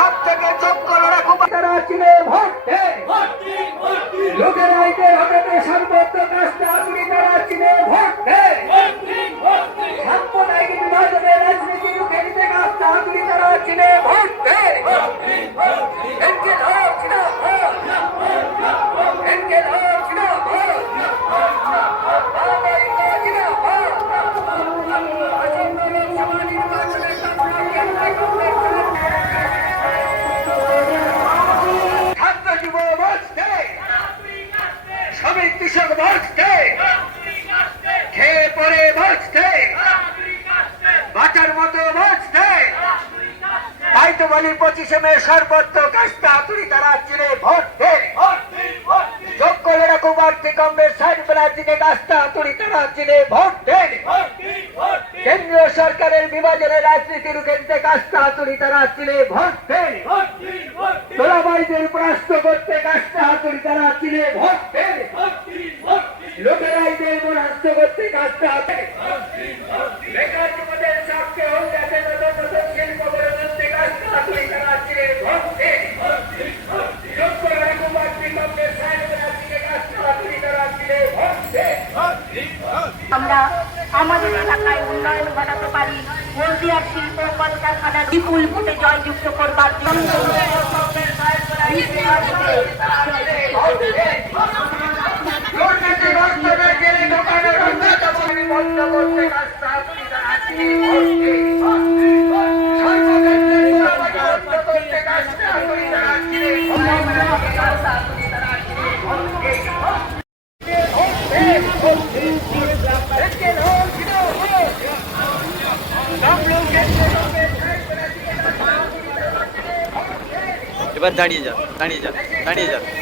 সব থেকে চক্র রাখুন তারা ছিলে ভোট। লোকের আইতে হঠাৎ সর্বত্র কাজটা আপনি তারা ছিলে ভোট দেয়। সাম্প্রদায়িক কৃষক বাঁচতে খেয়ে পরে বাঁচতে বাঁচার মতো বাঁচতে তাই তো বলি পঁচিশে মে সর্বত্র কাজটা হাতুড়ি তারা চিনে ভোট দে কেন্দ্রীয় সরকারের রুখে দিতে ভোট পরাস্ত করতে কাজটা হাতুড়ি তারা চিনে ভোট লোকেরাইদের করতে কাজটা বেকার যুবদের নতুন নতুন শিল্প গড়ে তুলতে তারা যোগ্য তারা ভোট আমরা আমাদের এলাকায় উন্নয়ন ঘটাতে পারি। হলদিয়ার শিল্প কলকারখানা বিপুল ভোটে জয়যুক্ত করবার জন্য দুর্নীতিগ্রস্তদের জেলে ঢোকানোর অন্যতম বন্ধ করতে কাজটা হাতুড়ি তারা চিনে ভোট দে সর্বক্ষেত্রে তোলাবাজি বন্ধ করতে কাজটা হাতুড়ি তারা চিনে ভোট দে কাজটা হাতুড়ি দে এবার দাঁড়িয়ে যান দাঁড়িয়ে যান দাঁড়িয়ে যান